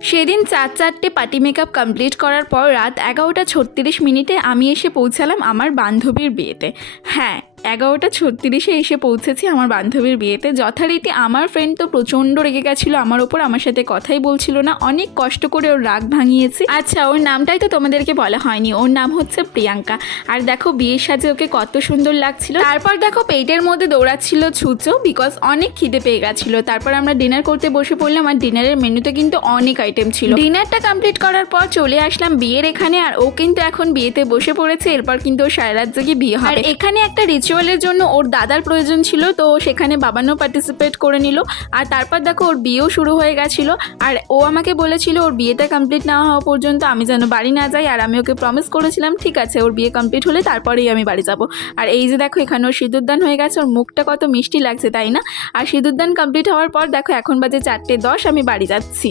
সেদিন চার চারটে পার্টি মেকআপ কমপ্লিট করার পর রাত এগারোটা ছত্রিশ মিনিটে আমি এসে পৌঁছালাম আমার বান্ধবীর বিয়েতে। হ্যাঁ এগারোটা ছত্রিশে এসে পৌঁছেছি আমার বান্ধবীর বিয়েতে। যথারীতি আমার ফ্রেন্ড তো প্রচণ্ড রেগে গেছিল, আমার ওপর আমার সাথে কথাই বলছিল না। অনেক কষ্ট করে ওর রাগ ভাঙিয়েছি। আচ্ছা ওর নামটাই তো তোমাদেরকে বলা হয়নি, ওর নাম হচ্ছে প্রিয়াঙ্কা। আর দেখো, বিয়ের সাজে ওকে কত সুন্দর লাগছিল। তারপর দেখো, পেটের মধ্যে দৌড়াচ্ছিল ছুচো বিকজ অনেক খিদে পেয়ে গেছিল। তারপর আমরা ডিনার করতে বসে পড়লাম, আর ডিনারের মেনুতে কিন্তু অনেক আইটেম ছিল। ডিনারটা কমপ্লিট করার পর চলে আসলাম বিয়ের এখানে, আর ও কিন্তু এখন বিয়েতে বসে পড়েছে, এরপর কিন্তু সারা রাত জেগে বিয়ে হয় এখানে একটা রিচুয়ালের জন্য ওর দাদার প্রয়োজন ছিল, তো সেখানে বাবানও পার্টিসিপেট করে নিল। আর তারপর দেখো ওর বিয়েও শুরু হয়ে গেছিল। আর ও আমাকে বলেছিল, ওর বিয়েটা কমপ্লিট না হওয়া পর্যন্ত আমি যেন বাড়ি না যাই, আর আমি ওকে প্রমিস করেছিলাম, ঠিক আছে, ওর বিয়ে কমপ্লিট হলে তারপরেই আমি বাড়ি যাব। আর এই যে দেখো, এখানে ওর সিঁদুরদান হয়ে গেছে, ওর মুখটা কত মিষ্টি লাগছে, তাই না? আর সিঁদুরদান কমপ্লিট হওয়ার পর দেখো, এখন বাজে চারটে দশ, আমি বাড়ি যাচ্ছি।